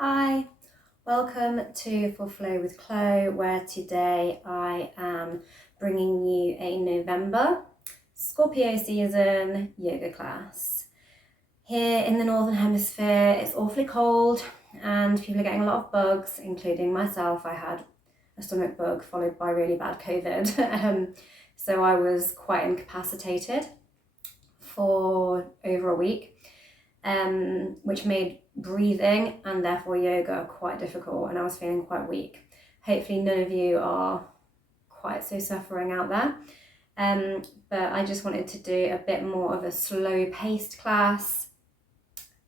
Hi, welcome to For Flow with Chloe, where today I am bringing you a November Scorpio season yoga class. Here in the Northern Hemisphere, it's awfully cold and people are getting a lot of bugs, including myself. I had a stomach bug followed by really bad COVID. So I was quite incapacitated for over a week, which made breathing and therefore yoga quite difficult, and I was feeling quite weak. Hopefully none of you are quite so suffering out there, but I just wanted to do a bit more of a slow paced class,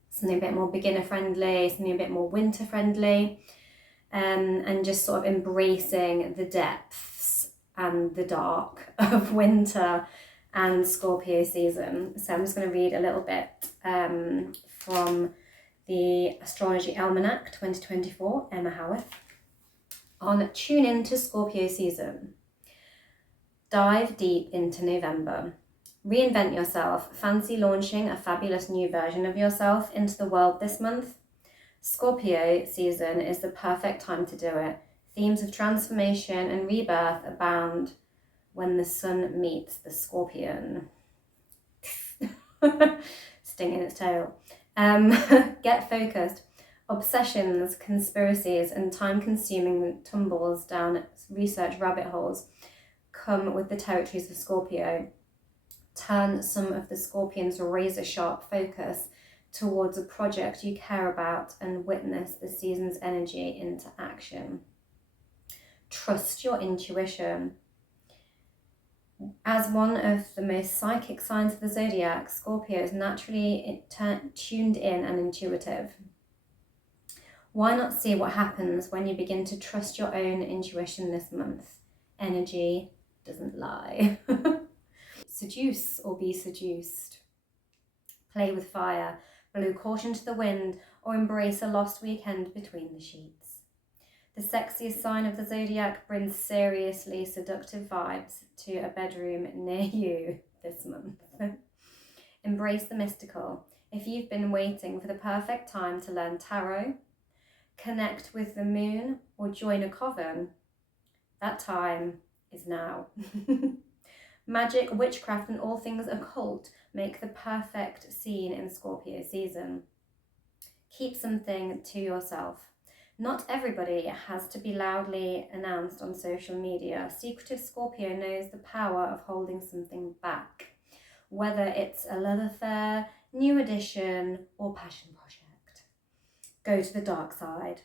something a bit more beginner friendly, something a bit more winter friendly, and just sort of embracing the depths and the dark of winter and Scorpio season. So I'm just going to read a little bit from the Astrology Almanac 2024, Emma Howarth, on Tune In to Scorpio Season. Dive deep into November. Reinvent yourself. Fancy launching a fabulous new version of yourself into the world this month? Scorpio season is the perfect time to do it. Themes of transformation and rebirth abound when the sun meets the scorpion. Sting in its tail. Get focused. Obsessions, conspiracies, and time-consuming tumbles down research rabbit holes come with the territories of Scorpio. Turn some of the Scorpion's razor-sharp focus towards a project you care about and witness the season's energy into action. Trust your intuition. As one of the most psychic signs of the zodiac, Scorpio is naturally tuned in and intuitive. Why not see what happens when you begin to trust your own intuition this month? Energy doesn't lie. Seduce or be seduced. Play with fire, blow caution to the wind, or embrace a lost weekend between the sheets. The sexiest sign of the zodiac brings seriously seductive vibes to a bedroom near you this month. Embrace the mystical. If you've been waiting for the perfect time to learn tarot, connect with the moon, or join a coven, that time is now. Magic, witchcraft, and all things occult make the perfect scene in Scorpio season. Keep something to yourself. Not everybody has to be loudly announced on social media. Secretive Scorpio knows the power of holding something back, whether it's a love affair, new addition, or passion project. Go to the dark side.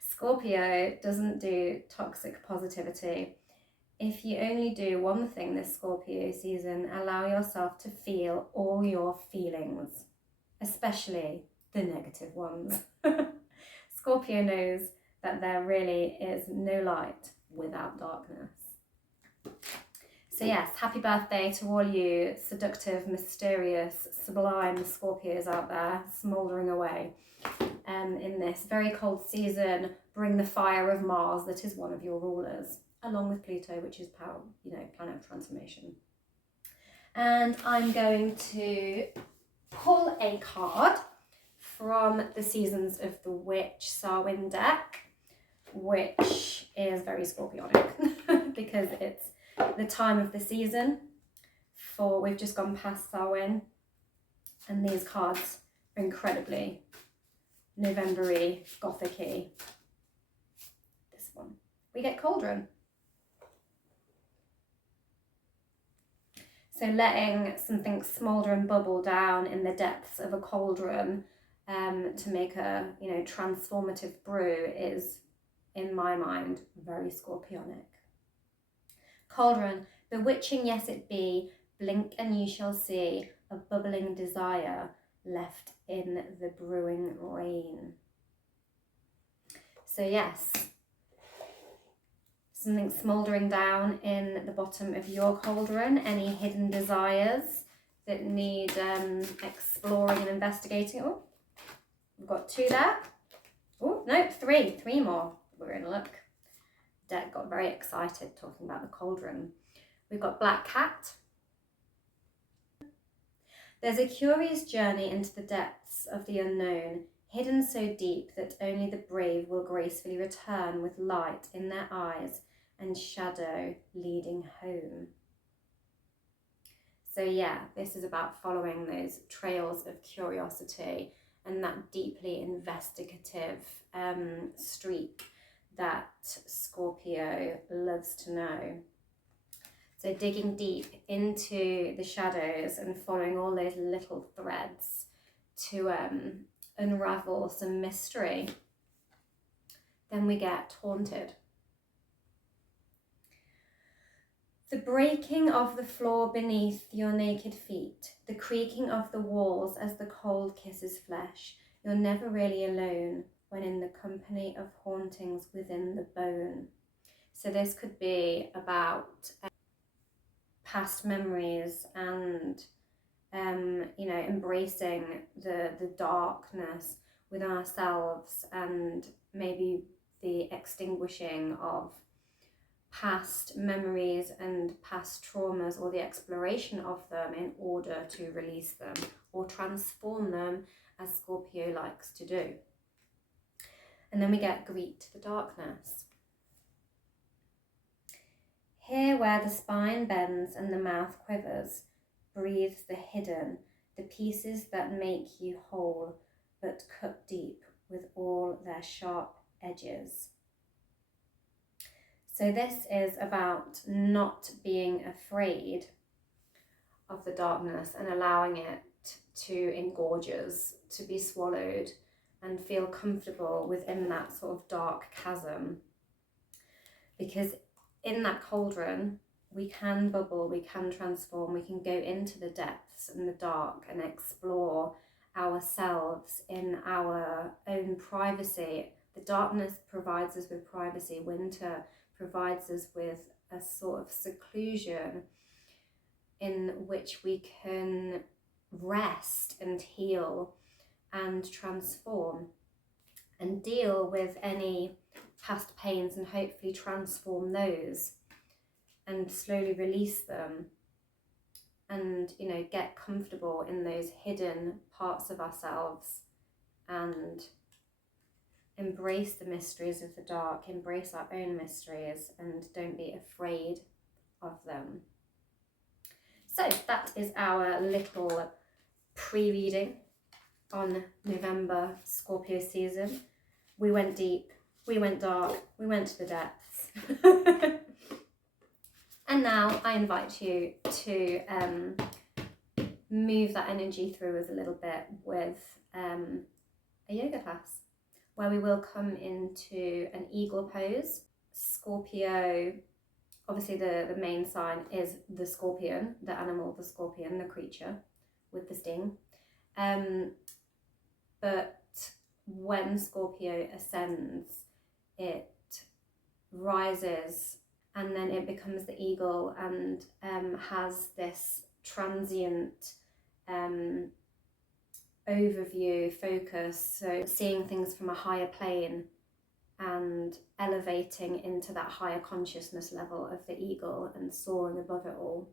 Scorpio doesn't do toxic positivity. If you only do one thing this Scorpio season, allow yourself to feel all your feelings, especially the negative ones. Scorpio knows that there really is no light without darkness. So yes, happy birthday to all you seductive, mysterious, sublime Scorpios out there smouldering away in this very cold season. Bring the fire of Mars, that is one of your rulers, along with Pluto, which is power, planet of transformation. And I'm going to pull a card from the Seasons of the Witch Samhain deck, which is very Scorpionic because it's the time of the season we've just gone past Samhain, and these cards are incredibly November-y, gothic-y. This one, we get Cauldron. So letting something smoulder and bubble down in the depths of a cauldron to make a transformative brew is, in my mind, very Scorpionic. Cauldron, bewitching yes it be, blink and you shall see a bubbling desire left in the brewing rain. So yes, something smouldering down in the bottom of your cauldron, any hidden desires that need exploring and investigating. Oh, we've got 2 there. Oh, no, 3 more. We're in luck. Deck got very excited talking about the cauldron. We've got Black Cat. There's a curious journey into the depths of the unknown, hidden so deep that only the brave will gracefully return with light in their eyes and shadow leading home. So yeah, this is about following those trails of curiosity and that deeply investigative streak that Scorpio loves to know. So digging deep into the shadows and following all those little threads to unravel some mystery. Then we get haunted. The breaking of the floor beneath your naked feet, the creaking of the walls as the cold kisses flesh. You're never really alone when in the company of hauntings within the bone. So this could be about past memories and embracing the darkness within ourselves, and maybe the extinguishing of past memories and past traumas, or the exploration of them in order to release them or transform them, as Scorpio likes to do. And then we get greet the darkness. Here where the spine bends and the mouth quivers, breathes the hidden, the pieces that make you whole, but cut deep with all their sharp edges. So this is about not being afraid of the darkness and allowing it to engorge us, to be swallowed, and feel comfortable within that sort of dark chasm. Because in that cauldron, we can bubble, we can transform, we can go into the depths and the dark and explore ourselves in our own privacy. The darkness provides us with privacy. Winter provides us with a sort of seclusion in which we can rest and heal and transform and deal with any past pains, and hopefully transform those and slowly release them, and get comfortable in those hidden parts of ourselves and embrace the mysteries of the dark, embrace our own mysteries, and don't be afraid of them. So that is our little pre-reading on November Scorpio season. We went deep, we went dark, we went to the depths. And now I invite you to move that energy through us a little bit with a yoga class, where we will come into an eagle pose. Scorpio, obviously the main sign is the scorpion, the animal, the scorpion, the creature with the sting. But when Scorpio ascends, it rises and then it becomes the eagle, and has this transient overview, focus, so seeing things from a higher plane and elevating into that higher consciousness level of the eagle and soaring above it all,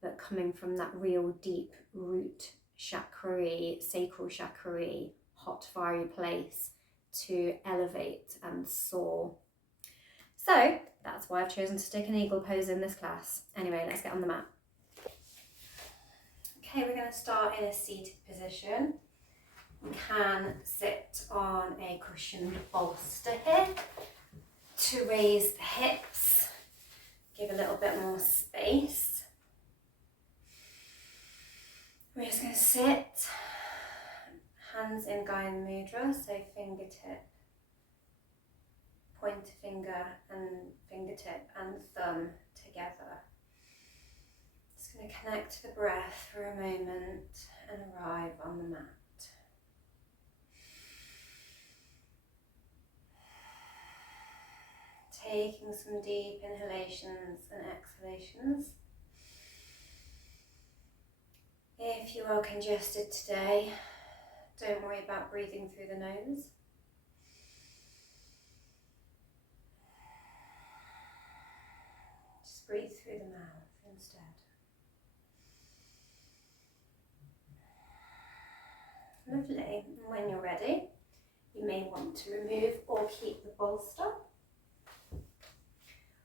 but coming from that real deep root chakra, sacral chakra, hot fiery place to elevate and soar. So that's why I've chosen to take an eagle pose in this class. Anyway, let's get on the mat. Okay, we're going to start in a seated position. You can sit on a cushioned bolster here to raise the hips, give a little bit more space. We're just going to sit, hands in Gaya Mudra, so fingertip, pointer finger and fingertip and thumb together. Just going to connect to the breath for a moment and arrive on the mat. Taking some deep inhalations and exhalations. If you are congested today, don't worry about breathing through the nose. Just breathe through the mouth instead. Lovely. when you're ready, you may want to remove or keep the bolster.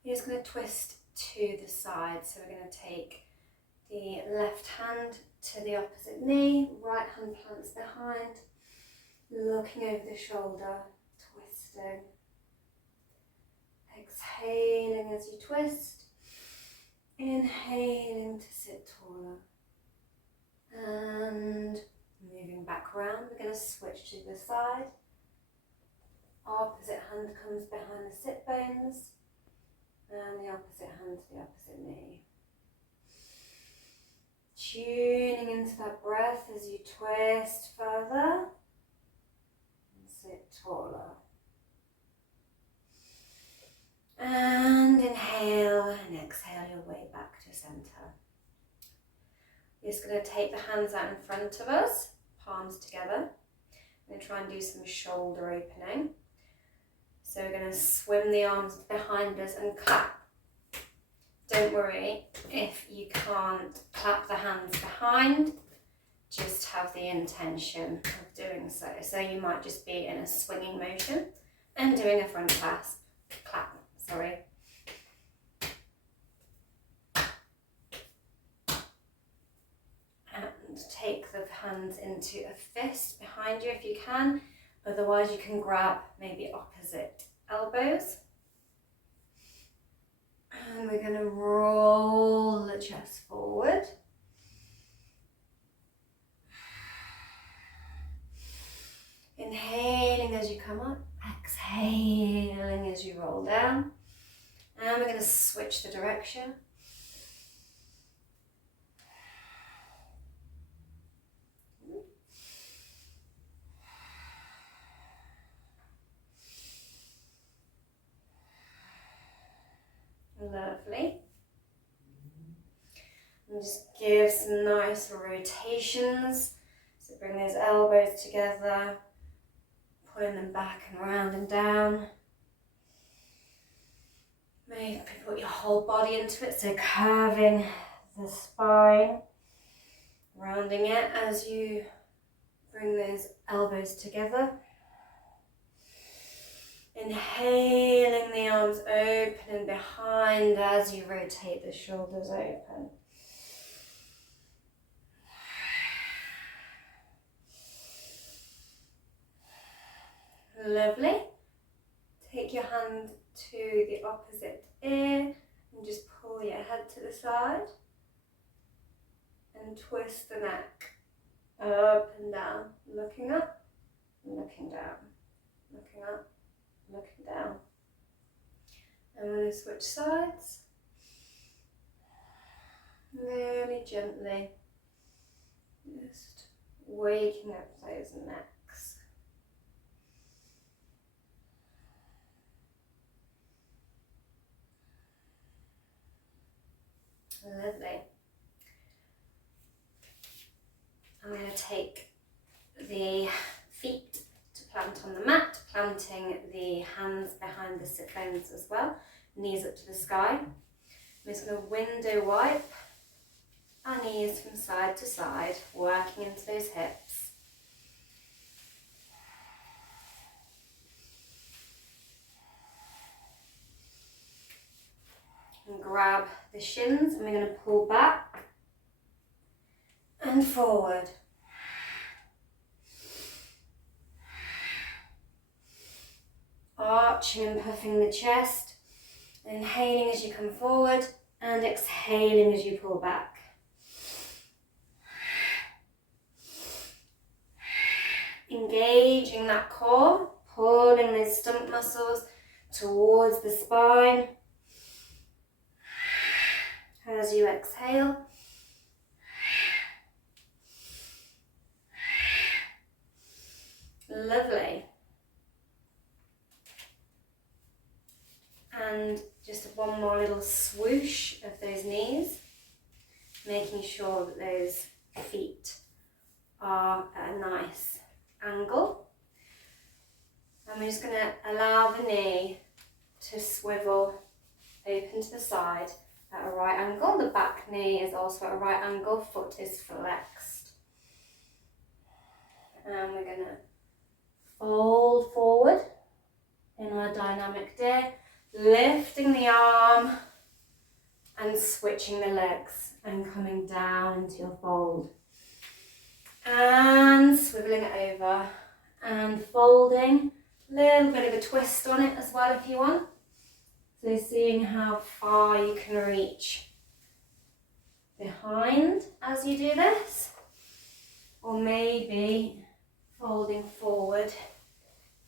You're just going to twist to the side. So we're going to take the left hand to the opposite knee, right hand plants behind, looking over the shoulder, twisting. Exhaling as you twist, inhaling to sit taller. And moving back around, we're going to switch to the side. Opposite hand comes behind the sit bones, and the opposite hand to the opposite knee. Tuning into that breath as you twist further and sit taller. And inhale and exhale your way back to center. We're just going to take the hands out in front of us, palms together. I'm going to try and do some shoulder opening. So we're going to swim the arms behind us and clap. Don't worry if you can't clap the hands behind, just have the intention of doing so. So you might just be in a swinging motion and doing a front clap. And take the hands into a fist behind you if you can. Otherwise you can grab maybe opposite elbows. And we're going to roll the chest forward. Inhaling as you come up, exhaling as you roll down. And we're going to switch the direction. Lovely. And just give some nice rotations. So bring those elbows together, pulling them back and around and down. Maybe put your whole body into it, so curving the spine, rounding it as you bring those elbows together. Inhaling the arms open and behind as you rotate the shoulders open. Lovely. Take your hand to the opposite ear and just pull your head to the side and twist the neck up and down, looking up, looking down, looking up, looking down. And we're going to switch sides. Really gently, just waking up those necks. Lovely. I'm going to take the feet to plant on the mat, planting the hands behind the sit bones as well, knees up to the sky. I'm just going to window wipe our knees from side to side, working into those hips. And grab the shins, and we're going to pull back and forward. Arching and puffing the chest, inhaling as you come forward and exhaling as you pull back. Engaging that core, pulling those stomach muscles towards the spine. As you exhale, lovely. And just one more little swoosh of those knees, making sure that those feet are at a nice angle. And we're just going to allow the knee to swivel open to the side at a right angle. The back knee is also at a right angle, foot is flexed. And we're going to Fold forward in our dynamic deer, lifting the arm and switching the legs and coming down into your fold. And swiveling it over and folding. A little bit of a twist on it as well if you want. So seeing how far you can reach behind as you do this. Or maybe folding forward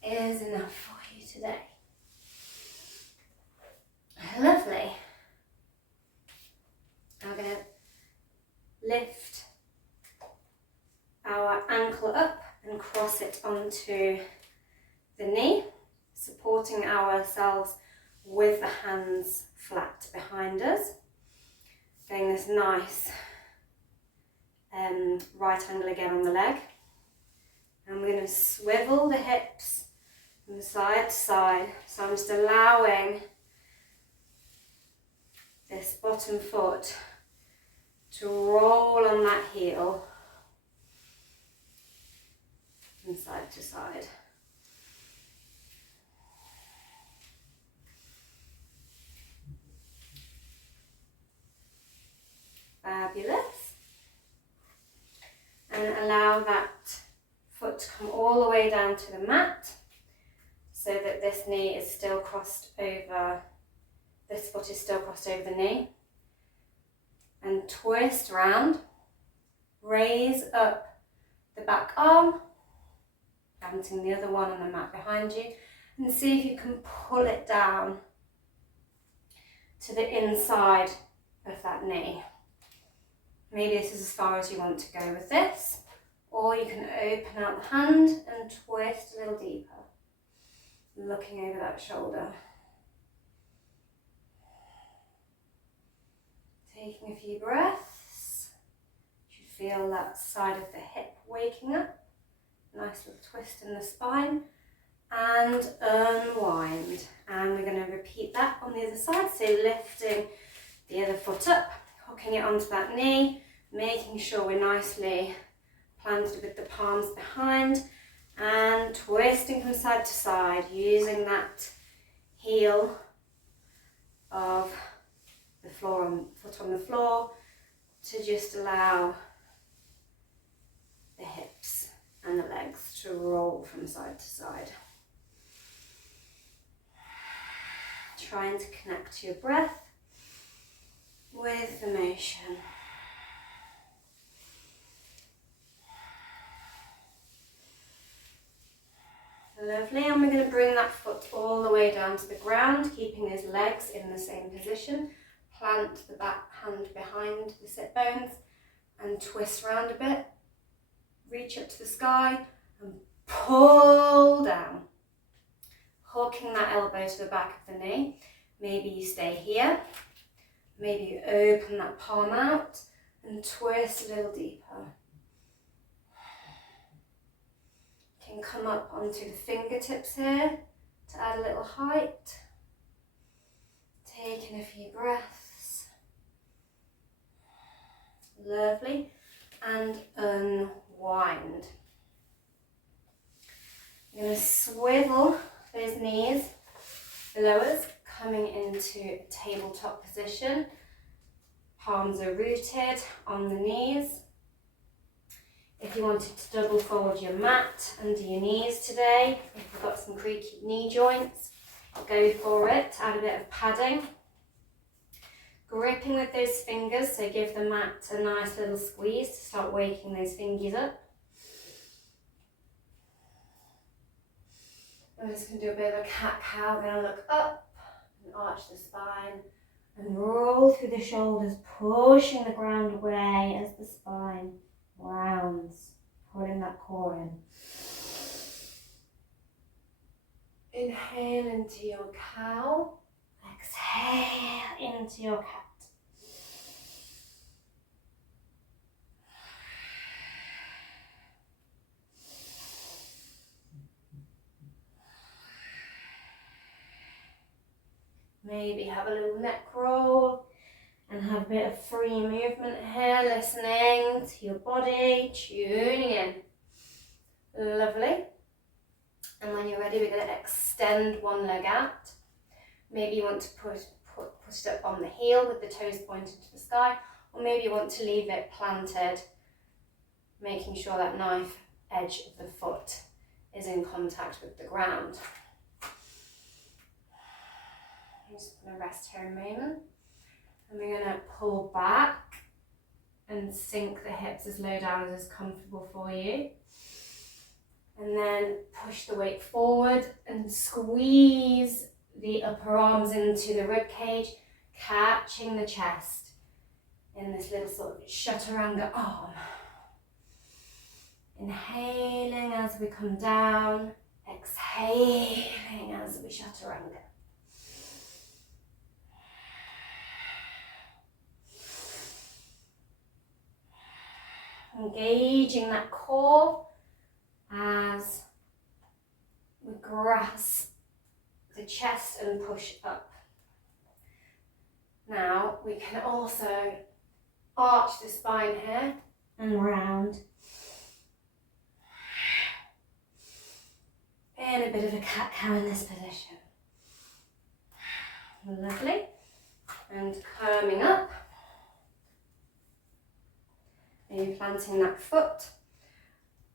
is enough for you today. Lovely. I'm going to lift our ankle up and cross it onto the knee, supporting ourselves with the hands flat behind us. Getting this nice right angle again on the leg. And we're going to swivel the hips from side to side. So I'm just allowing this bottom foot to roll on that heel from side to side. Fabulous. And allow that foot to come all the way down to the mat so that this knee is still crossed over, this foot is still crossed over the knee. And twist round, raise up the back arm, planting the other one on the mat behind you, and see if you can pull it down to the inside of that knee. Maybe this is as far as you want to go with this, or you can open out the hand and twist a little deeper, looking over that shoulder. Taking a few breaths. You should feel that side of the hip waking up. Nice little twist in the spine. And unwind. And we're going to repeat that on the other side. So lifting the other foot up, hooking it onto that knee, making sure we're nicely planted with the palms behind, and twisting from side to side, using that heel of the floor, foot on the floor, to just allow the hips and the legs to roll from side to side. Trying to connect to your breath with the motion. Lovely, and we're going to bring that foot all the way down to the ground, keeping those legs in the same position. Plant the back hand behind the sit bones and twist round a bit. Reach up to the sky and pull down. Hooking that elbow to the back of the knee. Maybe you stay here. Maybe you open that palm out and twist a little deeper. You can come up onto the fingertips here to add a little height. Taking a few breaths. Lovely. And unwind. You're going to swivel those knees below us, coming into a tabletop position. Palms are rooted on the knees. If you wanted to double fold your mat under your knees today, if you've got some creaky knee joints, go for it. Add a bit of padding. Gripping with those fingers, so give the mat a nice little squeeze to start waking those fingers up. I'm just going to do a bit of a cat-cow. I'm going to look up and arch the spine and roll through the shoulders, pushing the ground away as the spine rounds, pulling that core in. Inhale into your cow, exhale into your cat. Maybe have a little neck roll and have a bit of free movement here, listening to your body, tuning in. Lovely. And when you're ready, we're going to extend one leg out. Maybe you want to put it up on the heel with the toes pointing to the sky, or maybe you want to leave it planted, making sure that knife edge of the foot is in contact with the ground. I'm just going to rest here a moment, and we're going to pull back and sink the hips as low down as is comfortable for you. And then push the weight forward and squeeze the upper arms into the rib cage, catching the chest in this little sort of chaturanga arm. Inhaling as we come down, exhaling as we chaturanga. Engaging that core as we grasp the chest and push up. Now we can also arch the spine here and round in a bit of a cat-cow in this position. Lovely. And coming up, maybe planting that foot,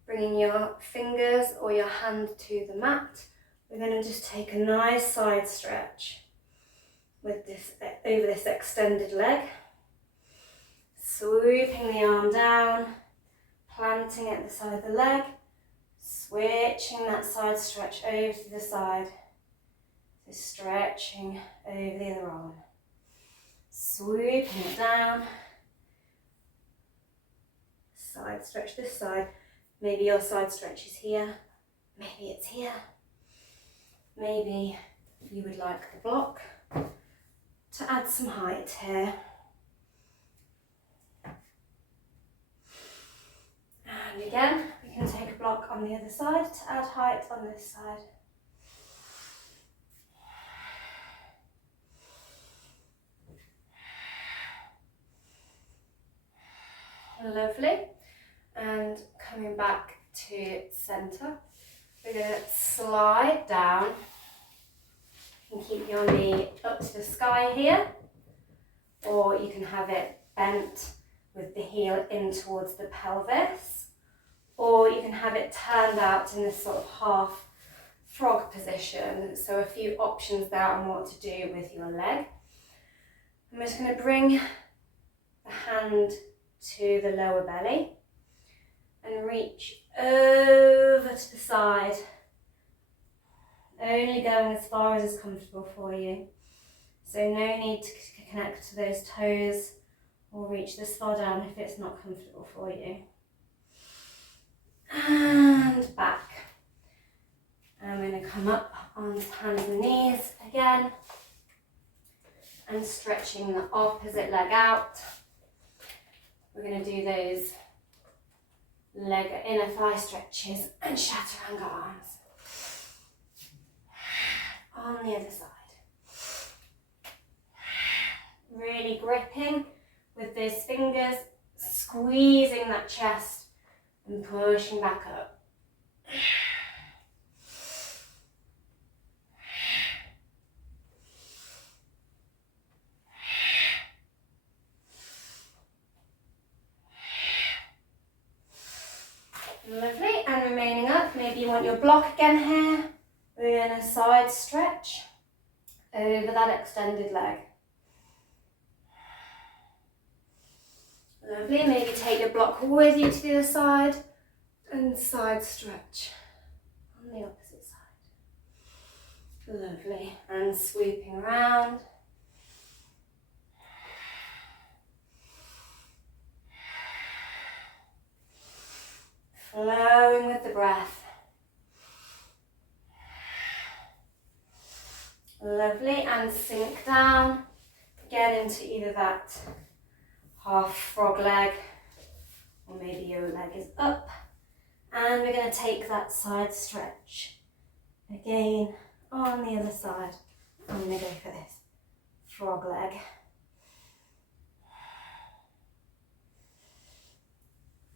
bringing your fingers or your hand to the mat. We're going to just take a nice side stretch with this over this extended leg, swooping the arm down, planting at the side of the leg, switching that side stretch over to the side, so stretching over the other arm, swooping it down, side stretch this side. Maybe your side stretch is here, maybe it's here, maybe you would like the block to add some height here. And again, we can take a block on the other side to add height on this side. Lovely. And coming back to centre, we're going to slide down and keep your knee up to the sky here, or you can have it bent with the heel in towards the pelvis, or you can have it turned out in this sort of half frog position. So a few options there on what to do with your leg. I'm just going to bring the hand to the lower belly and reach over to the side, only going as far as is comfortable for you. So no need to connect to those toes or reach this far down if it's not comfortable for you. And back. And we're going to come up on hands and knees again and stretching the opposite leg out. We're going to do those leg inner thigh stretches and chaturanga arms on the other side. Really gripping with those fingers, squeezing that chest and pushing back up. Lovely, and remaining up, maybe you want your block again here. We're going to side stretch over that extended leg. Lovely, maybe take your block with you to the other side and side stretch on the opposite side. Lovely, and sweeping around. Flowing with the breath. Lovely, and sink down, again into either that half frog leg, or maybe your leg is up. And we're going to take that side stretch again on the other side. I'm going to go for this frog leg.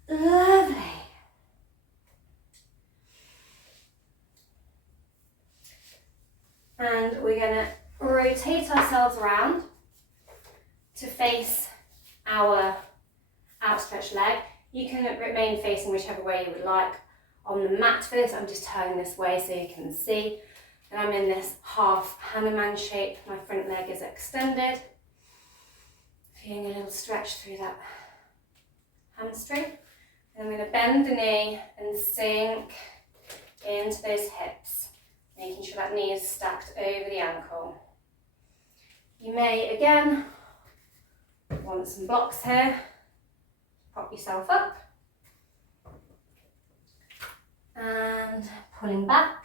Lovely. And we're going to rotate ourselves around to face our outstretched leg. You can remain facing whichever way you would like. On the mat for this, I'm just turning this way so you can see. And I'm in this half Hanuman shape. My front leg is extended. Feeling a little stretch through that hamstring. And I'm going to bend the knee and sink into those hips, making sure that knee is stacked over the ankle. You may, again, want some blocks here. Prop yourself up. And pulling back.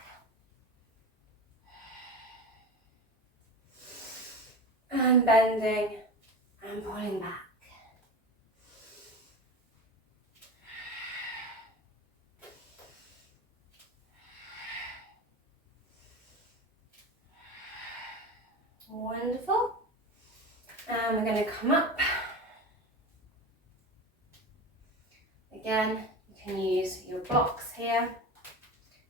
And bending and pulling back. Wonderful. And we're going to come up. Again, you can use your blocks here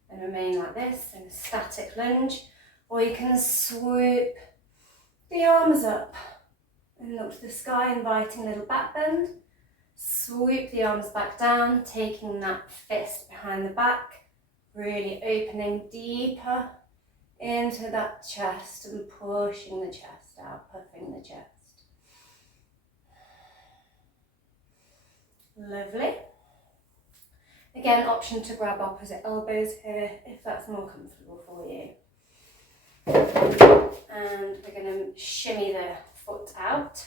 and remain like this in a static lunge, or you can swoop the arms up and look to the sky, inviting a little back bend. Swoop the arms back down, taking that fist behind the back, really opening deeper into that chest and pushing the chest out, puffing the chest. Lovely. Again, option to grab opposite elbows here if that's more comfortable for you. And we're going to shimmy the foot out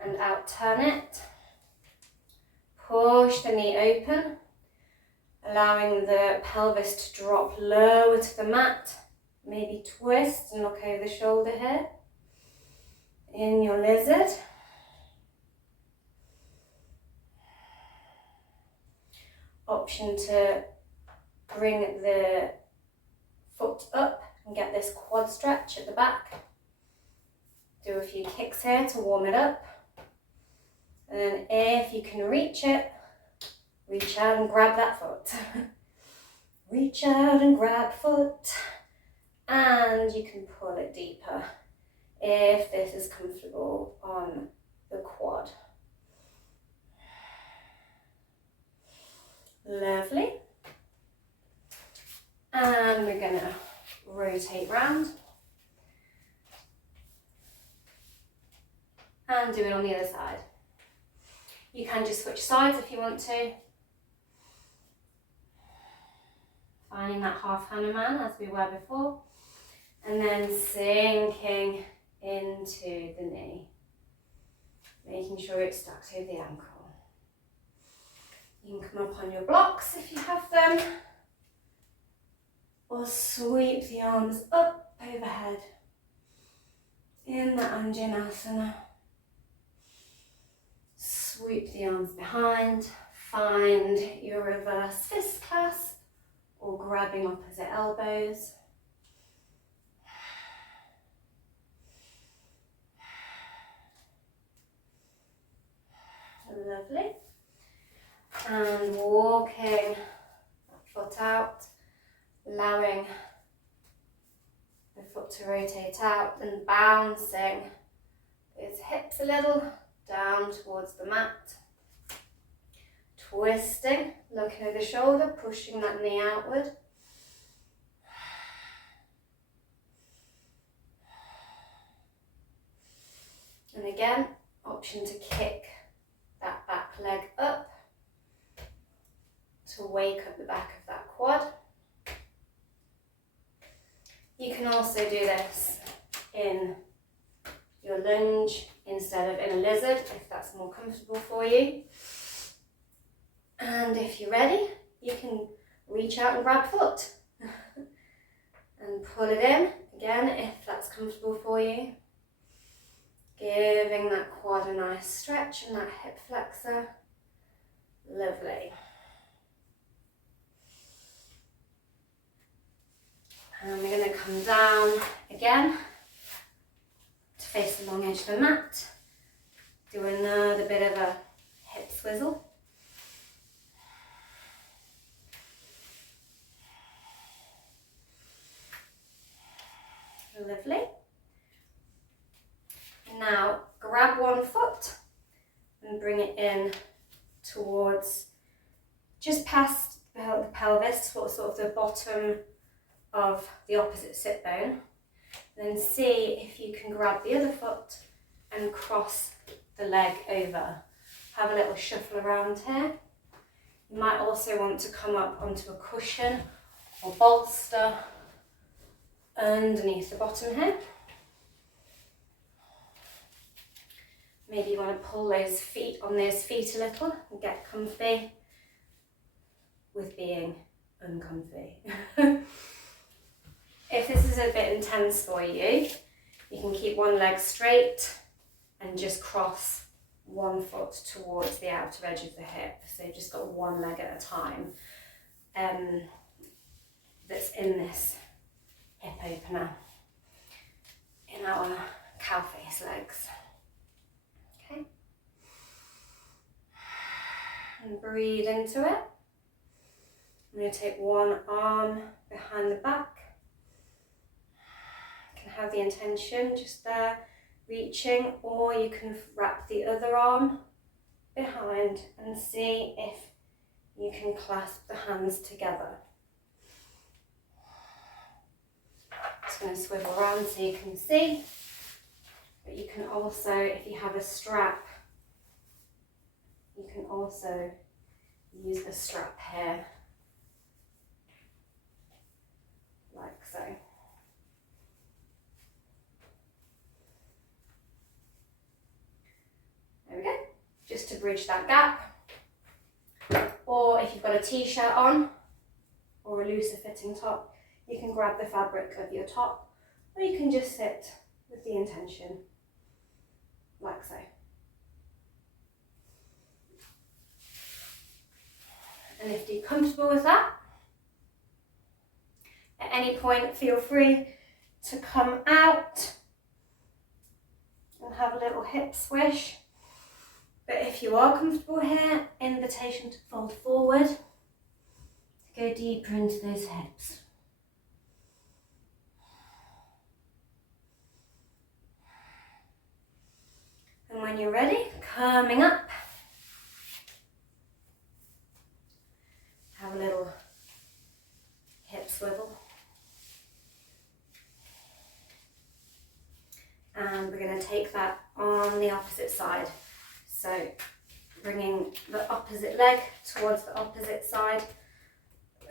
and out turn it. Push the knee open, allowing the pelvis to drop lower to the mat. Maybe twist and look over the shoulder here. In your lizard. Option to bring the foot up and get this quad stretch at the back. Do a few kicks here to warm it up. And then if you can reach it, reach out and grab that foot. Reach out and grab foot. And you can pull it deeper if this is comfortable on the quad. Lovely. And we're going to rotate round. And do it on the other side. You can just switch sides if you want to. Finding that half Hanuman as we were before. And then sinking into the knee. Making sure it's stuck over the ankle. You can come up on your blocks if you have them. Or sweep the arms up overhead. In the Anjanasana. Sweep the arms behind. Find your reverse fist clasp or grabbing opposite elbows. Lovely. And walking that foot out, allowing the foot to rotate out and bouncing its hips a little down towards the mat. Twisting, looking over the shoulder, pushing that knee outward. And again, option to kick that back leg up to wake up the back of that quad. You can also do this in your lunge instead of in a lizard if that's more comfortable for you. And if you're ready, you can reach out and grab foot and pull it in again if that's comfortable for you. Giving that quad a nice stretch and that hip flexor. Lovely. And we're going to come down again to face the long edge of the mat. Do another bit of a hip swizzle. Lovely. Now grab one foot and bring it in towards just past the pelvis, sort of the bottom of the opposite sit bone. Then see if you can grab the other foot and cross the leg over. Have a little shuffle around here. You might also want to come up onto a cushion or bolster underneath the bottom here. Maybe you want to pull those feet on those feet a little and get comfy with being uncomfy. If this is a bit intense for you, you can keep one leg straight and just cross one foot towards the outer edge of the hip. So you've just got one leg at a time that's in this hip opener in our cow face legs. Okay. And breathe into it. I'm going to take one arm behind the back. You can have the intention just there, reaching, or you can wrap the other arm behind and see if you can clasp the hands together. Just going to swivel around so you can see, but you can also, if you have a strap, you can also use the strap here, like so. There we go, just to bridge that gap. Or if you've got a t-shirt on or a looser fitting top, you can grab the fabric of your top, or you can just sit with the intention, like so. And if you're comfortable with that, at any point feel free to come out and have a little hip swish. But if you are comfortable here, invitation to fold forward, to go deeper into those hips. And when you're ready, coming up, have a little hip swivel. And we're going to take that on the opposite side. So bringing the opposite leg towards the opposite side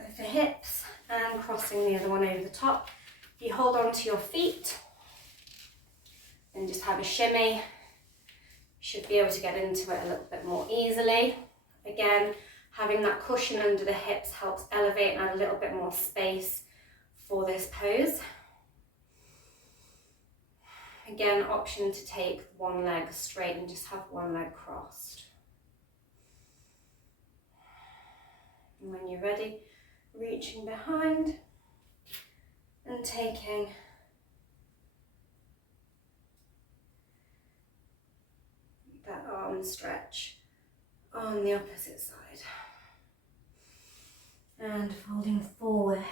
of the hips and crossing the other one over the top. If you hold on to your feet and just have a shimmy, you should be able to get into it a little bit more easily. Again, having that cushion under the hips helps elevate and add a little bit more space for this pose. Again, option to take one leg straight and just have one leg crossed. And when you're ready, reaching behind and taking that arm stretch on the opposite side. And folding forward.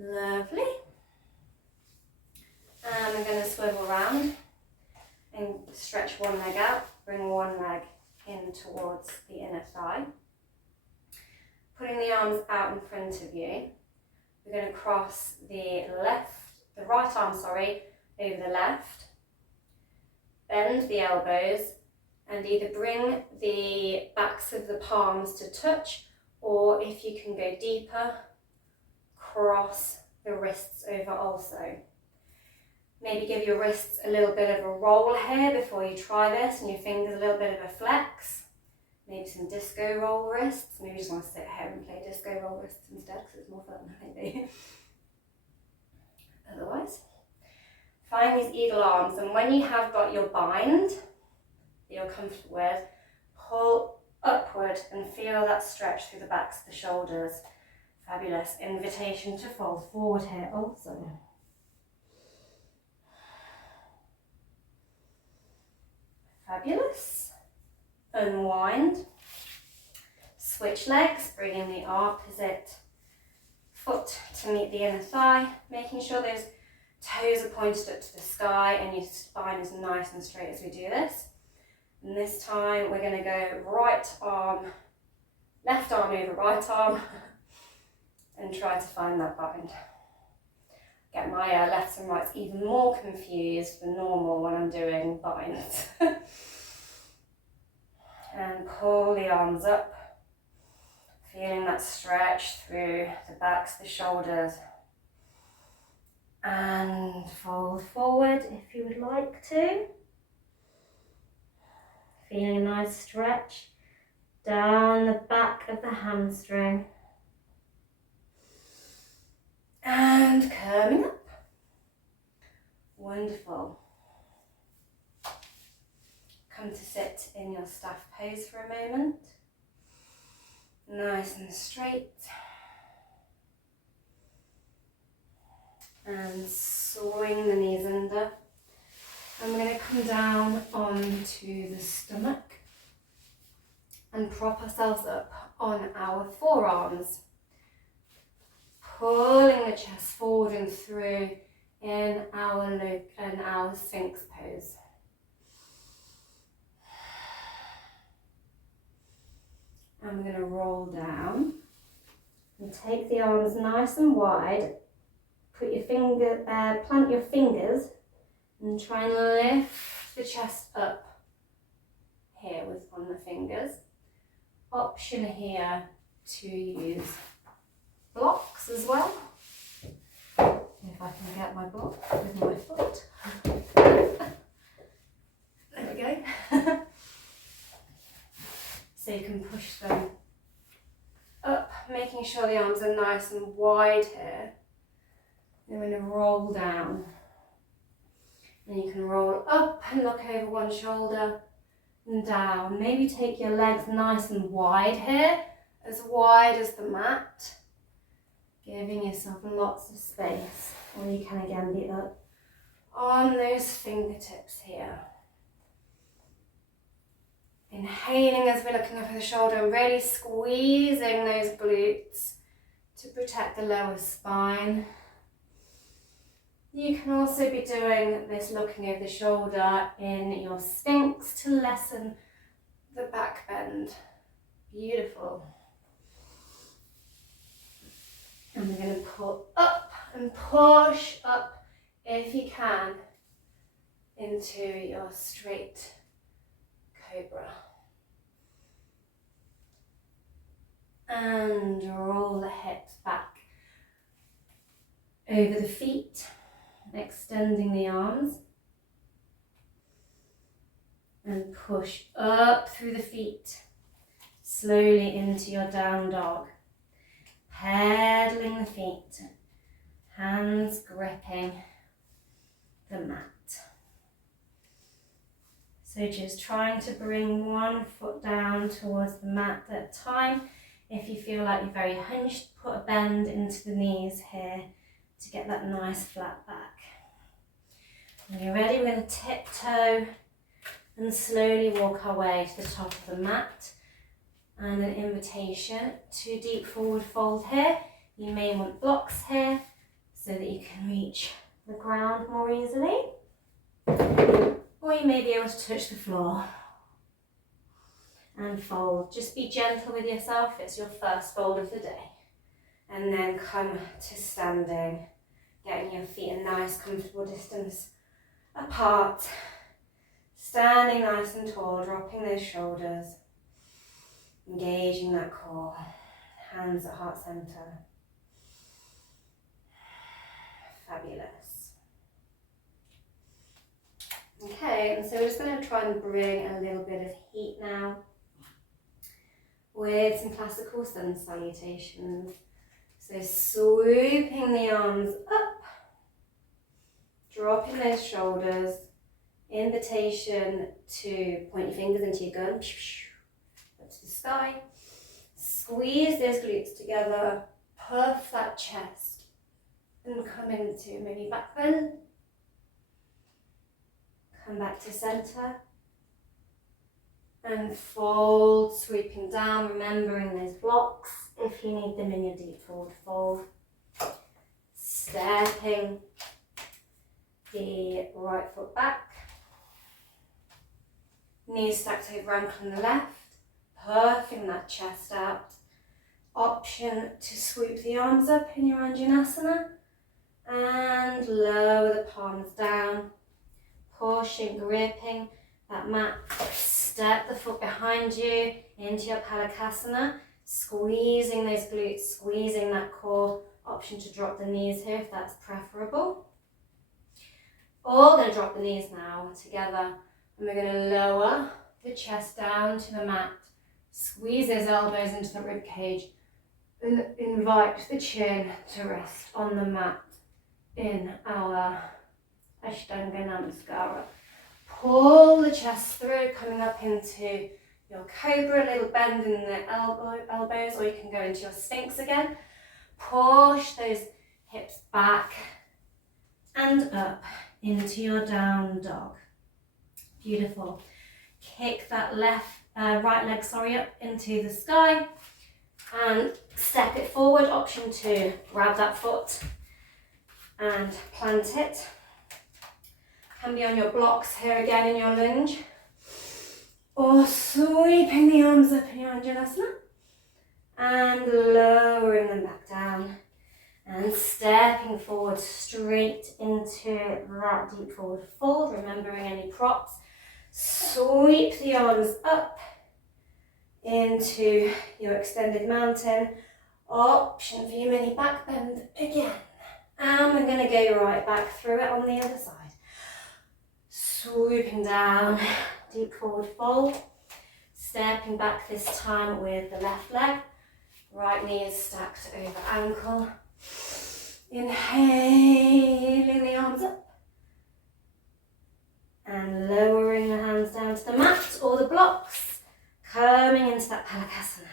Lovely. And we're going to swivel around and stretch one leg out, bring one leg in towards the inner thigh. Putting the arms out in front of you, we're going to cross the right arm, over the left. Bend the elbows and either bring the backs of the palms to touch, or if you can go deeper, cross the wrists over also. Maybe give your wrists a little bit of a roll here before you try this, and your fingers a little bit of a flex. Maybe some disco roll wrists. Maybe you just want to sit here and play disco roll wrists instead because it's more fun, maybe. Otherwise, find these eagle arms, and when you have got your bind that you're comfortable with, pull upward and feel that stretch through the backs of the shoulders. Fabulous. Invitation to fold forward here also. Fabulous. Unwind. Switch legs, bringing the opposite foot to meet the inner thigh, making sure those toes are pointed up to the sky and your spine is nice and straight as we do this. And this time we're going to go right arm, left arm over right arm and try to find that bind. Get my lefts and rights even more confused than normal when I'm doing binds. And pull the arms up, feeling that stretch through the backs, the shoulders. And fold forward if you would like to. Feeling a nice stretch down the back of the hamstring. And coming up. Wonderful. Come to sit in your staff pose for a moment. Nice and straight. And swing the knees under. And we're going to come down onto the stomach and prop ourselves up on our forearms. Pulling the chest forward and through in our Sphinx pose. And we're going to roll down and take the arms nice and wide. Put your plant your fingers and try and lift the chest up here on the fingers. Option here to use blocks as well. If I can get my block with my foot. There we go. So you can push them up, making sure the arms are nice and wide here. Then we're going to roll down. And you can roll up and look over one shoulder and down. Maybe take your legs nice and wide here, as wide as the mat. Giving yourself lots of space. Or you can again be up on those fingertips here. Inhaling as we're looking over the shoulder and really squeezing those glutes to protect the lower spine. You can also be doing this looking over the shoulder in your Sphinx to lessen the back bend. Beautiful. And we're going to pull up and push up if you can into your straight cobra. And roll the hips back over the feet, extending the arms. And push up through the feet, slowly into your down dog. Pedaling the feet, hands gripping the mat. So just trying to bring one foot down towards the mat at a time. If you feel like you're very hunched, put a bend into the knees here to get that nice flat back. When you're ready, we're going to tiptoe and slowly walk our way to the top of the mat. And an invitation to deep forward fold here. You may want blocks here so that you can reach the ground more easily. Or you may be able to touch the floor. And fold. Just be gentle with yourself. It's your first fold of the day. And then come to standing. Getting your feet a nice comfortable distance apart. Standing nice and tall, dropping those shoulders. Engaging that core, hands at heart center. Fabulous. Okay, and so we're just going to try and bring a little bit of heat now with some classical sun salutations. So swooping the arms up, dropping those shoulders, invitation to point your fingers into your gun. To the sky, squeeze those glutes together, puff that chest, and come into maybe back bend. Come back to center. and fold, sweeping down, remembering those blocks if you need them in your deep forward fold. Stepping the right foot back, knees stacked over ankle on the left, puffing that chest out. Option to sweep the arms up in your Anjanasana and lower the palms down, pushing, gripping that mat. Step the foot behind you into your Palakasana, squeezing those glutes, squeezing that core. Option to drop the knees here if that's preferable. All going to drop the knees now together, and we're going to lower the chest down to the mat. Squeeze those elbows into the rib cage and invite the chin to rest on the mat in our Ashtanga Namaskara. Pull the chest through, coming up into your cobra, a little bend in the elbows, or you can go into your sphinx again. Push those hips back and up into your down dog. Beautiful. Kick that right leg up into the sky and step it forward. Option to grab that foot and plant it. Can be on your blocks here again in your lunge, or sweeping the arms up in your Anjanasana and lowering them back down and stepping forward straight into that deep forward fold, remembering any props. Sweep the arms up into your extended mountain. Option for your mini back bend again, and we're going to go right back through it on the other side. Swooping down, deep forward fold, stepping back this time with the left leg, right knee is stacked over ankle, inhaling the arms up and lowering the hands down to the mat or the blocks, coming into that Palakasana,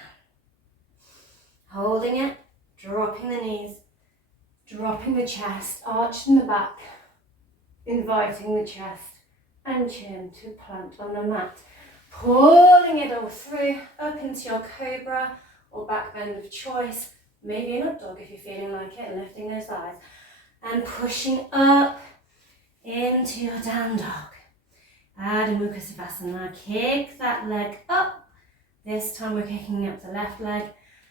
holding it, dropping the knees, dropping the chest, arching the back, inviting the chest and chin to plant on the mat, pulling it all through up into your cobra or back bend of choice, maybe an up dog if you're feeling like it, and lifting those thighs and pushing up into your down dog. Adho Mukha Shavasna. Kick that leg up. This time we're kicking up the left leg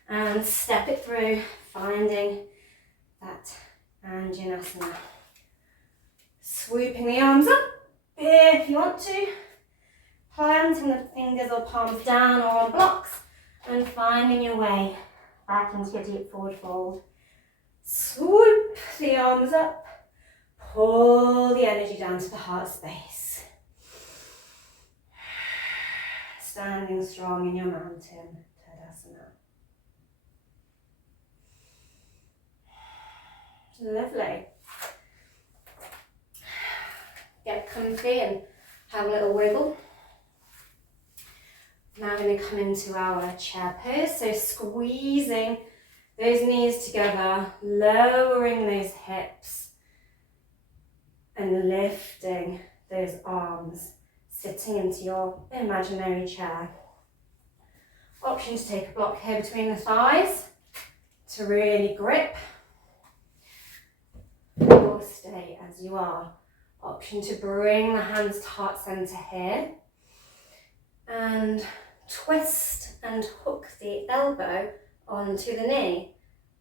and step it through, finding that Anjanasana. Swooping the arms up if you want to, planting the fingers or palms down or on blocks and finding your way back into your deep forward fold. Swoop the arms up, pull the energy down to the heart space. Standing strong in your mountain, Tadasana. Lovely. Get comfy and have a little wiggle. Now I'm going to come into our chair pose, so squeezing those knees together, lowering those hips and lifting those arms, sitting into your imaginary chair. Option to take a block here between the thighs to really grip, or stay as you are. Option to bring the hands to heart center here and twist and hook the elbow onto the knee.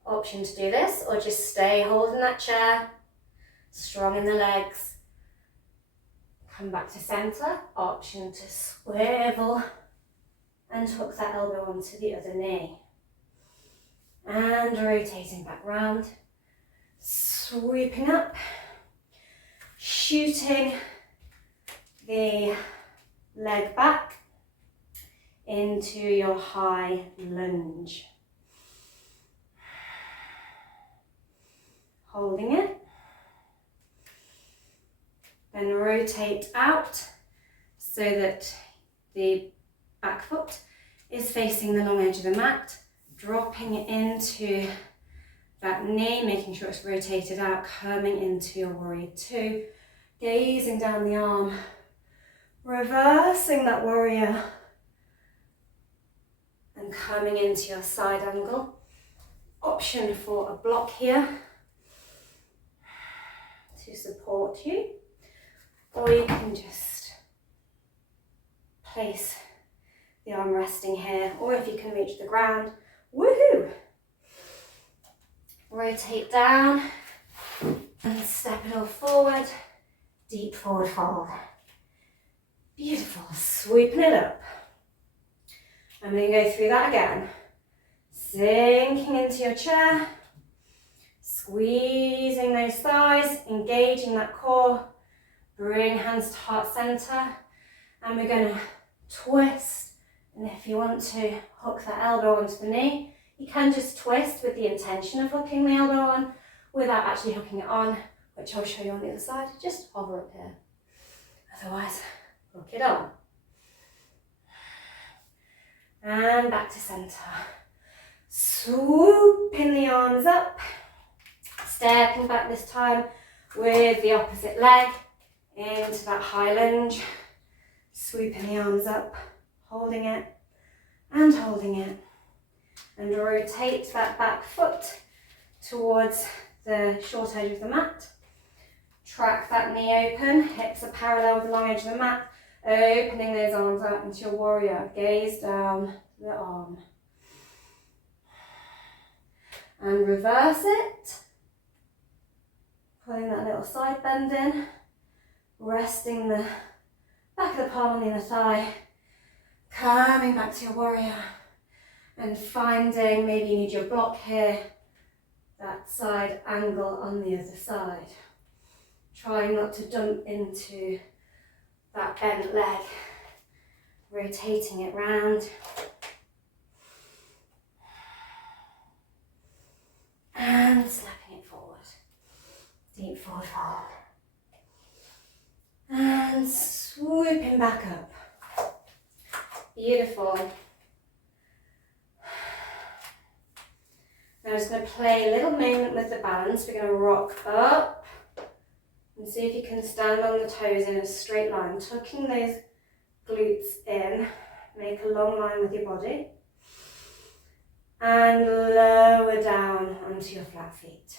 Option to do this or just stay holding that chair, strong in the legs. Come back to center. Option to swivel and hook that elbow onto the other knee. And rotating back round, sweeping up, shooting the leg back into your high lunge. Holding it. Then rotate out so that the back foot is facing the long edge of the mat, dropping into that knee, making sure it's rotated out, coming into your warrior two, gazing down the arm, reversing that warrior and coming into your side angle. Option for a block here to support you, or you can just place the arm resting here, or if you can reach the ground, woohoo! Rotate down and step it all forward, deep forward fold. Beautiful, sweeping it up. I'm going to go through that again. Sinking into your chair, squeezing those thighs, engaging that core, bring hands to heart center, and we're going to twist. And if you want to hook that elbow onto the knee, you can just twist with the intention of hooking the elbow on without actually hooking it on, which I'll show you on the other side. Just hover up here. Otherwise, hook it on. And back to center. Swooping the arms up, stepping back this time with the opposite leg into that high lunge, swooping the arms up, holding it, and rotate that back foot towards the short edge of the mat. Track that knee open, hips are parallel with the long edge of the mat, opening those arms out into your warrior. Gaze down the arm. And reverse it. Pulling that little side bend in. Resting the back of the palm on the inner thigh. Coming back to your warrior. And finding, maybe you need your block here, that side angle on the other side. Trying not to dump into that bent leg. Rotating it round. And slapping it forward. Deep forward fold. And swooping back up. Beautiful. Now I'm just going to play a little moment with the balance. We're going to rock up and see if you can stand on the toes in a straight line, tucking those glutes in. Make a long line with your body. And lower down onto your flat feet.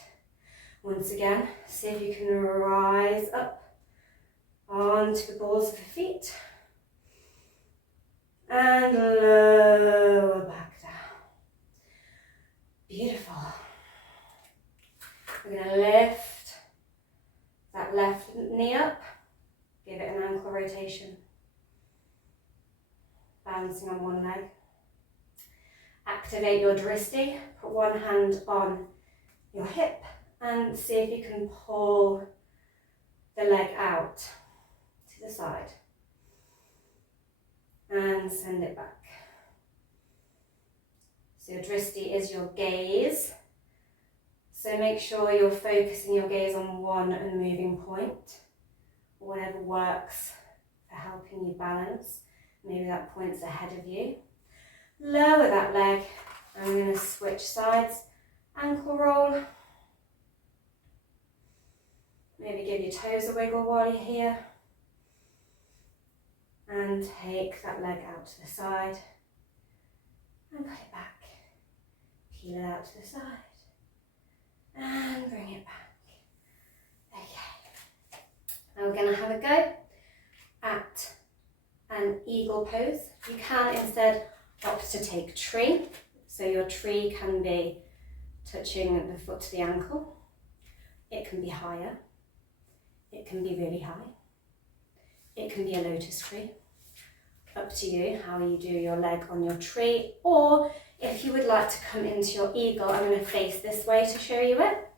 Once again, see if you can rise up onto the balls of the feet. And lower back down. Beautiful. We're going to lift that left knee up. Give it an ankle rotation. Balancing on one leg. Activate your dristi. Put one hand on your hip and see if you can pull the leg out to the side. And send it back. So your dristi is your gaze. So make sure you're focusing your gaze on one unmoving point. Whatever works for helping you balance. Maybe that point's ahead of you. Lower that leg. I'm going to switch sides. Ankle roll. Maybe give your toes a wiggle while you're here. And take that leg out to the side. And put it back. Peel it out to the side. And bring it back. Okay. Now we're going to have a go at an eagle pose. You can instead opt to take tree. So your tree can be touching the foot to the ankle. It can be higher. It can be really high. It can be a lotus tree. Up to you how you do your leg on your tree, or if you would like to come into your eagle, I'm going to face this way to show you it.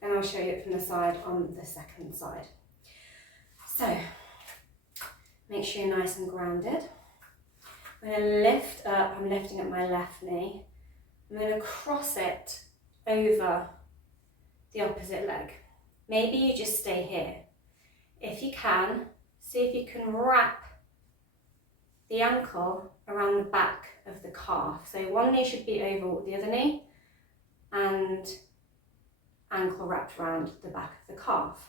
Then I'll show you it from the side on the second side. So, make sure you're nice and grounded. I'm going to lift up, I'm lifting up my left knee. I'm going to cross it over the opposite leg. Maybe you just stay here. If you can, see if you can wrap the ankle around the back of the calf. So one knee should be over the other knee and ankle wrapped around the back of the calf.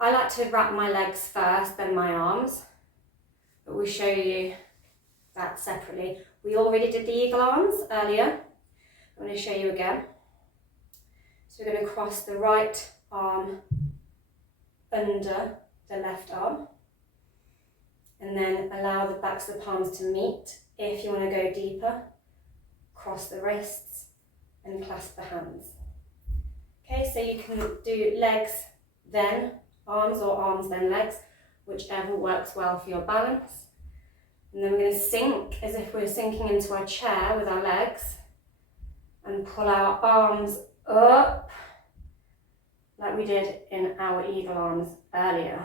I like to wrap my legs first, then my arms, but we'll show you that separately. We already did the eagle arms earlier. I'm going to show you again. So we're going to cross the right arm under the left arm, and then allow the backs of the palms to meet. If you want to go deeper, cross the wrists and clasp the hands. Okay, so you can do legs then arms, or arms then legs, whichever works well for your balance. And then we're going to sink as if we're sinking into our chair with our legs, and pull our arms up like we did in our eagle arms earlier.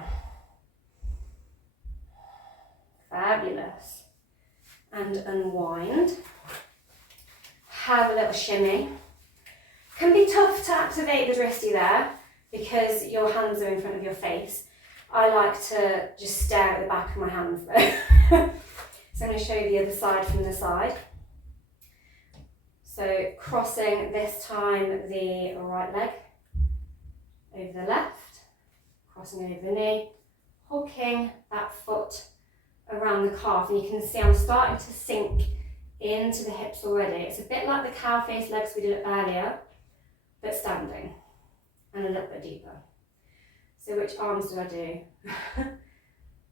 Fabulous. And unwind. Have a little shimmy. Can be tough to activate the drishti there because your hands are in front of your face. I like to just stare at the back of my hands though. So I'm going to show you the other side from the side. So crossing this time the right leg over the left, crossing over the knee, hooking that foot around the calf, and you can see I'm starting to sink into the hips already. It's a bit like the cow face legs we did earlier, but standing and a little bit deeper. So which arms do I do?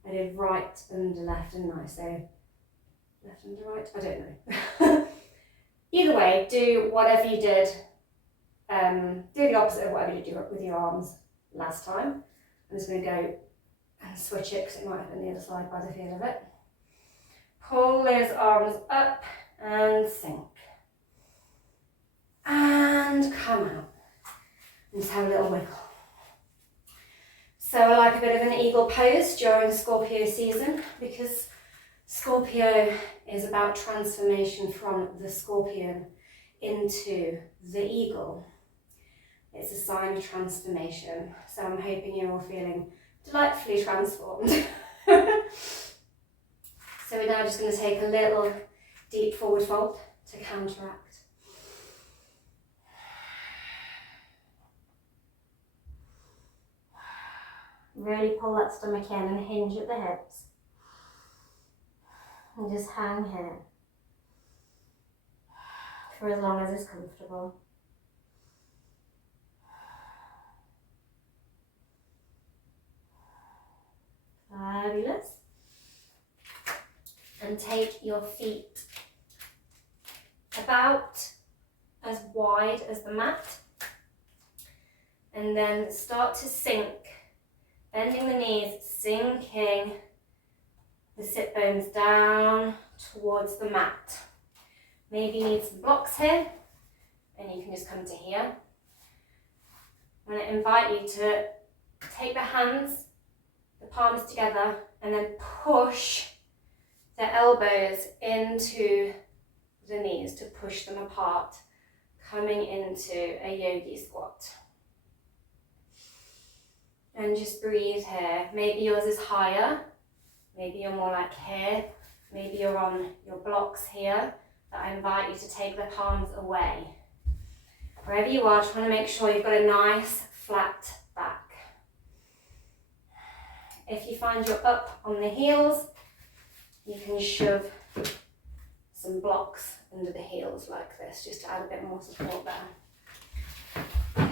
I did right under left, didn't I? So left under right, I don't know. Either way, do whatever you did, do the opposite of whatever you did with your arms last time. I'm just going to go and switch it because it might have been the other side by the feel of it. Pull those arms up and sink. And come out. And just have a little wiggle. So I like a bit of an eagle pose during Scorpio season, because Scorpio is about transformation from the scorpion into the eagle. It's a sign of transformation. So I'm hoping you're all feeling delightfully transformed. So we're now just going to take a little deep forward fold to counteract. Really pull that stomach in and hinge at the hips. And just hang here for as long as it's comfortable. Fabulous. And take your feet about as wide as the mat, and then start to sink, bending the knees, sinking the sit bones down towards the mat. Maybe you need some blocks here, and you can just come to here. I'm going to invite you to take the hands, the palms together, and then push the elbows into the knees to push them apart, coming into a yogi squat. And just breathe here. Maybe yours is higher, maybe you're more like here, maybe you're on your blocks here, but I invite you to take the palms away. Wherever you are, just want to make sure you've got a nice flat back. If you find you're up on the heels, you can shove some blocks under the heels like this, just to add a bit more support there.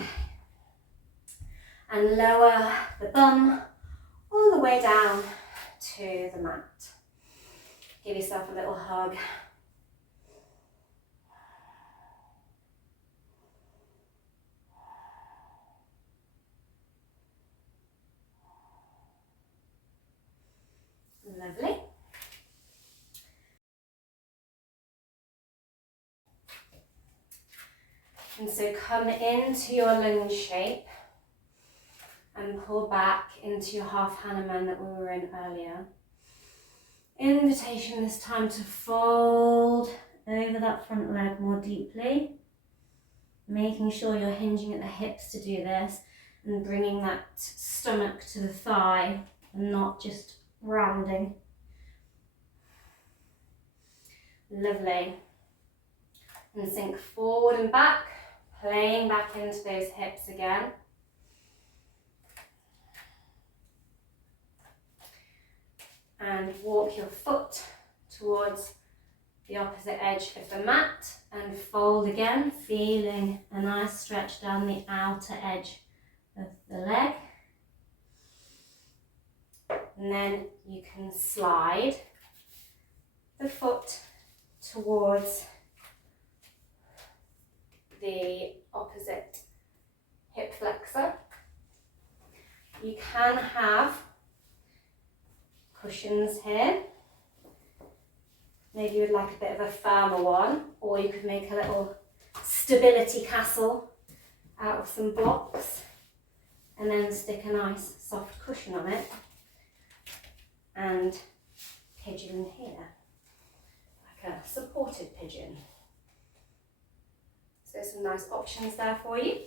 And lower the bum all the way down to the mat. Give yourself a little hug. Lovely. And so come into your lunge shape and pull back into your half Hanuman that we were in earlier. Invitation this time to fold over that front leg more deeply, making sure you're hinging at the hips to do this and bringing that stomach to the thigh and not just rounding. Lovely. And sink forward and back, playing back into those hips again. And walk your foot towards the opposite edge of the mat and fold again, feeling a nice stretch down the outer edge of the leg. And then you can slide the foot towards the opposite hip flexor. You can have cushions here. Maybe you would like a bit of a firmer one, or you could make a little stability castle out of some blocks and then stick a nice soft cushion on it and pigeon here, like a supported pigeon. So some nice options there for you.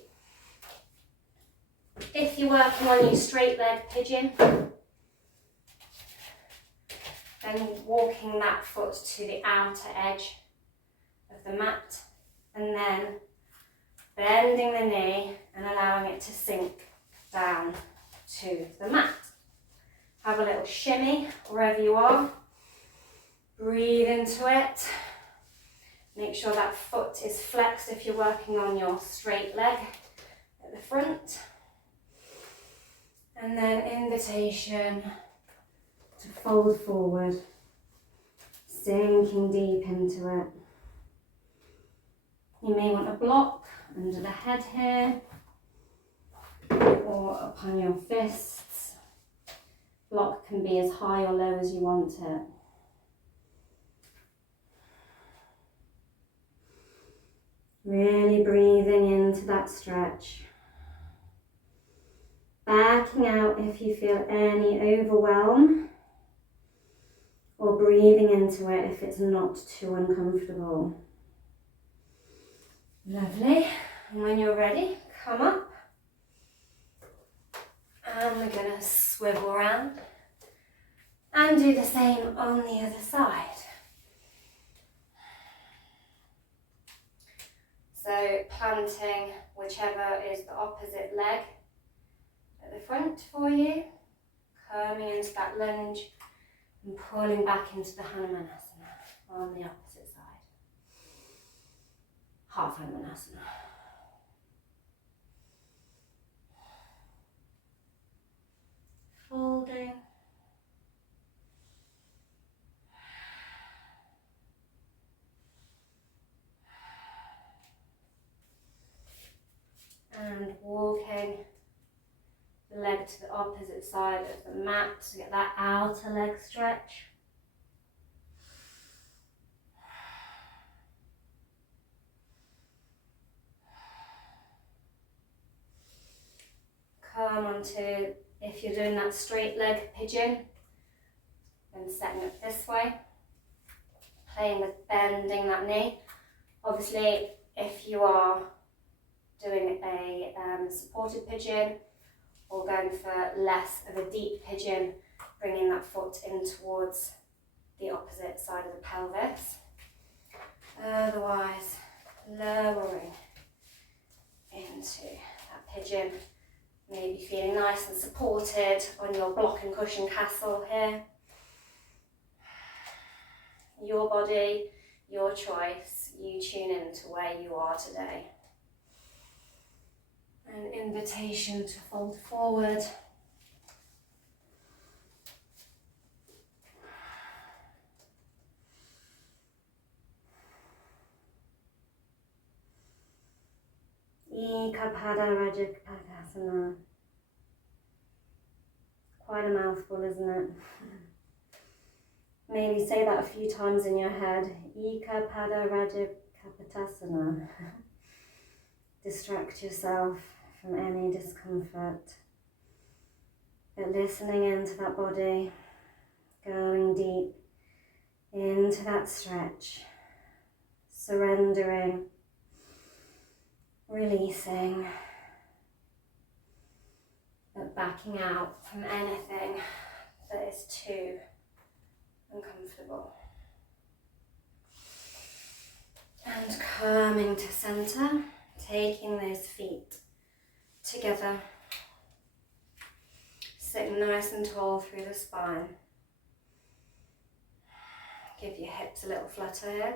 If you're working on your straight leg pigeon, then walking that foot to the outer edge of the mat and then bending the knee and allowing it to sink down to the mat. Have a little shimmy wherever you are. Breathe into it. Make sure that foot is flexed if you're working on your straight leg at the front. And then invitation to fold forward, sinking deep into it. You may want a block under the head here, or upon your fists. Block can be as high or low as you want it. Really breathing into that stretch. Backing out if you feel any overwhelm, or breathing into it if it's not too uncomfortable. Lovely. And when you're ready, come up. And we're going to swivel around and do the same on the other side. So planting whichever is the opposite leg at the front for you, coming into that lunge and pulling back into the Hanumanasana on the opposite side. Half Hanumanasana. Folding. And walking the leg to the opposite side of the mat to get that outer leg stretch. Come onto, if you're doing that straight leg pigeon, then setting up this way, playing with bending that knee. Obviously, if you are doing a supported pigeon or going for less of a deep pigeon, bringing that foot in towards the opposite side of the pelvis. Otherwise, lowering into that pigeon, maybe feeling nice and supported on your block and cushion castle here. Your body, your choice, you tune in to where you are today. An invitation to fold forward. Ekapada Rajapakasana. Quite a mouthful, isn't it? Maybe say that a few times in your head. Ekapada Rajapakasana. Distract yourself from any discomfort. But listening into that body, going deep into that stretch, surrendering, releasing, but backing out from anything that is too uncomfortable. And coming to center, taking those feet together, sitting nice and tall through the spine. Give your hips a little flutter here.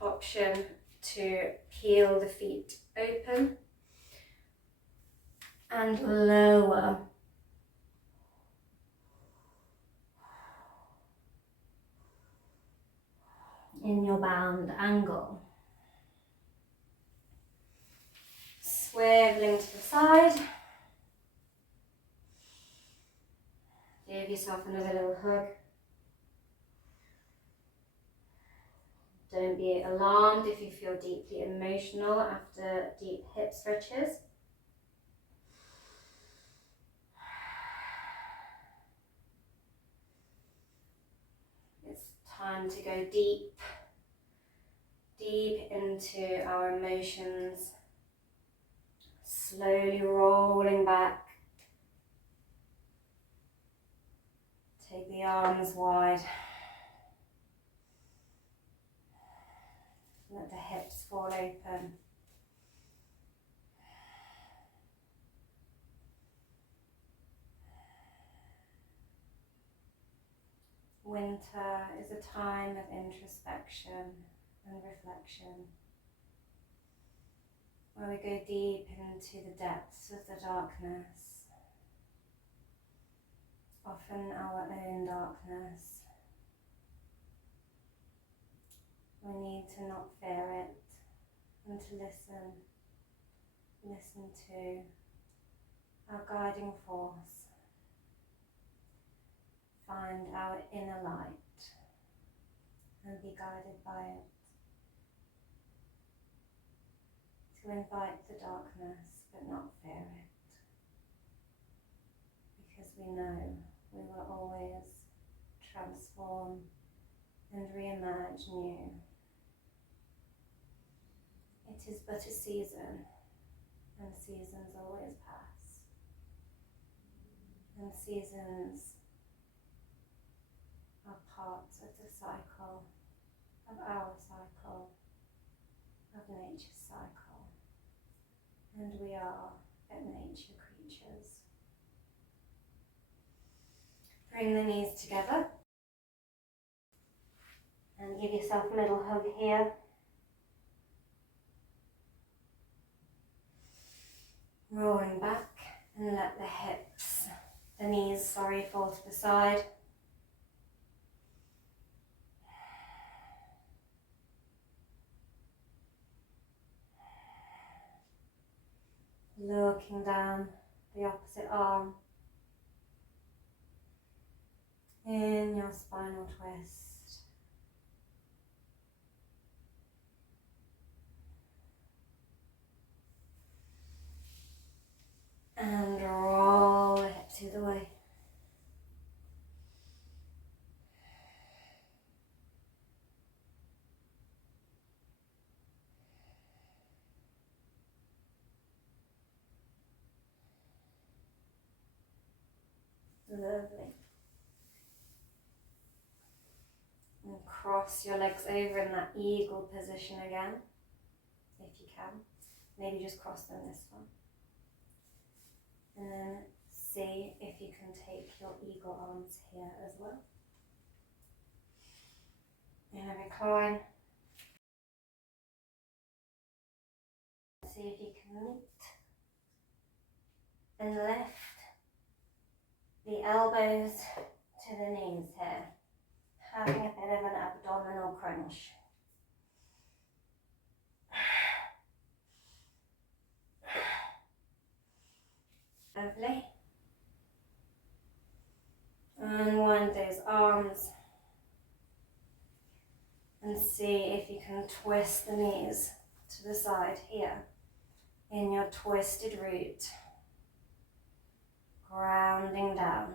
Option to peel the feet open and lower. In your bound angle. Swiveling to the side. Give yourself another little hug. Don't be alarmed if you feel deeply emotional after deep hip stretches. It's time to go deep into our emotions. Slowly rolling back. Take the arms wide. Let the hips fall open. Winter is a time of introspection and reflection, where we go deep into the depths of the darkness, often our own darkness. We need to not fear it and to listen to our guiding force. Find our inner light and be guided by it. To invite the darkness but not fear it. Because we know we will always transform and re-emerge new. It is but a season, and seasons always pass. And seasons are parts of the cycle, of our cycle, of nature's cycle. And we are but nature creatures. Bring the knees together and give yourself a little hug here. Rolling back and let the knees fall to the side. Looking down the opposite arm in your spinal twist. And roll the hips either way. Lovely. And cross your legs over in that eagle position again, if you can. Maybe just cross them this one. And then see if you can take your eagle arms here as well. In a recline. See if you can meet and lift the elbows to the knees here, having a bit of an abdominal crunch. Lovely. And wind those arms and see if you can twist the knees to the side here in your twisted root, grounding down.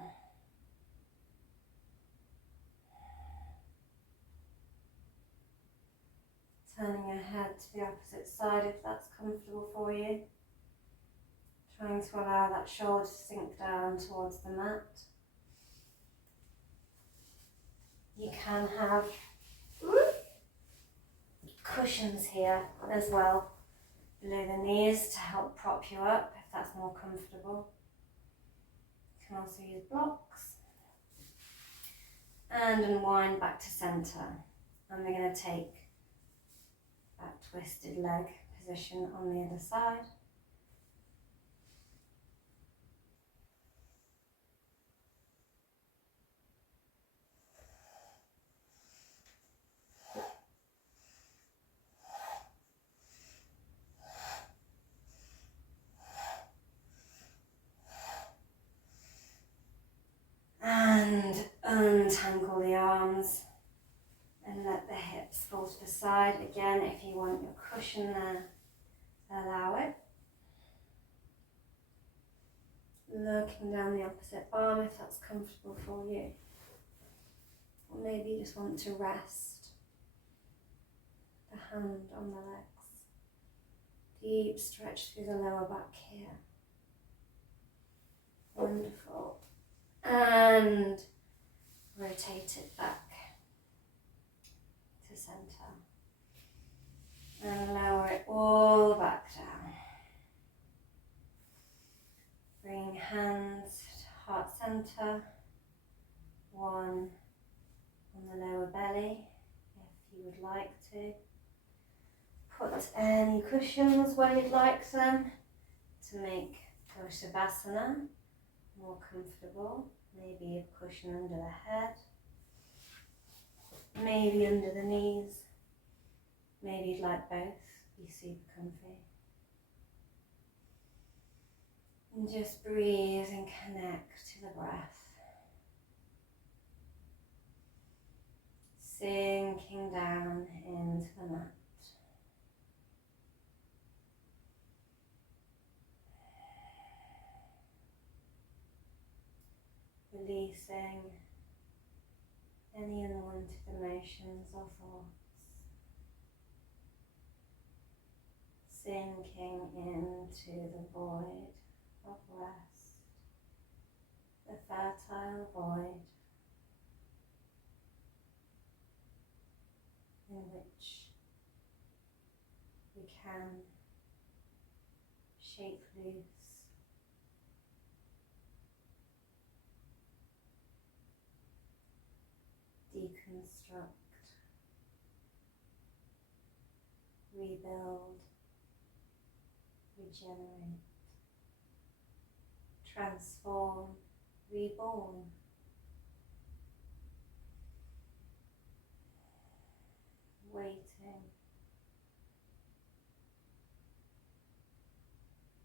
Turning your head to the opposite side if that's comfortable for you. Trying to allow that shoulder to sink down towards the mat. You can have cushions here as well, below the knees to help prop you up if that's more comfortable. can also use blocks. And unwind back to centre. And we're going to take that twisted leg position on the other side. And untangle the arms and let the hips fall to the side. Again, if you want your cushion there, allow it. Looking down the opposite arm if that's comfortable for you. Or maybe you just want to rest the hand on the legs. Deep stretch through the lower back here. Wonderful. And rotate it back to centre. And lower it all back down. Bring hands to heart centre. One on the lower belly, if you would like to. Put any cushions where you'd like them to make your Shavasna more comfortable. Maybe a cushion under the head, maybe under the knees, maybe you'd like both, be super comfy. And just breathe and connect to the breath. Sinking down into the mat. Releasing any unwanted emotions or thoughts. Sinking into the void of rest, the fertile void in which we can shake loose, deconstruct, rebuild, regenerate, transform, reborn.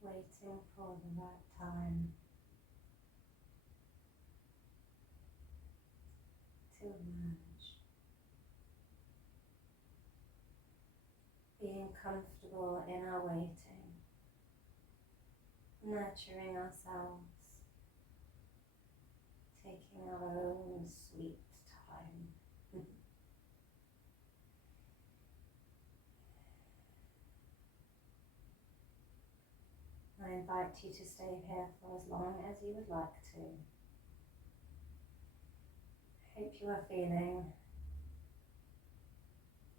Waiting for the right time to emerge. Being comfortable in our waiting, nurturing ourselves, taking our own sweet time. I invite you to stay here for as long as you would like to. I hope you are feeling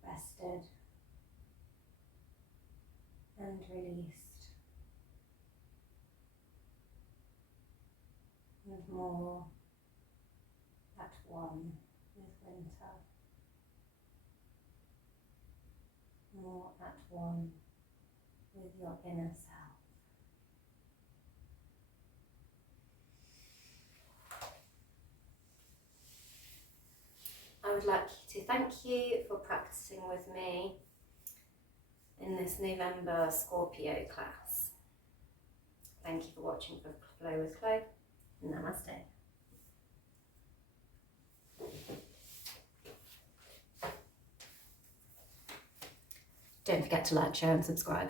rested and released, and more at one with winter, more at one with your inner self. I would like to thank you for practicing with me in this November Scorpio class. Thank you for watching for Flow with Chloe. Namaste. Don't forget to like, share and subscribe.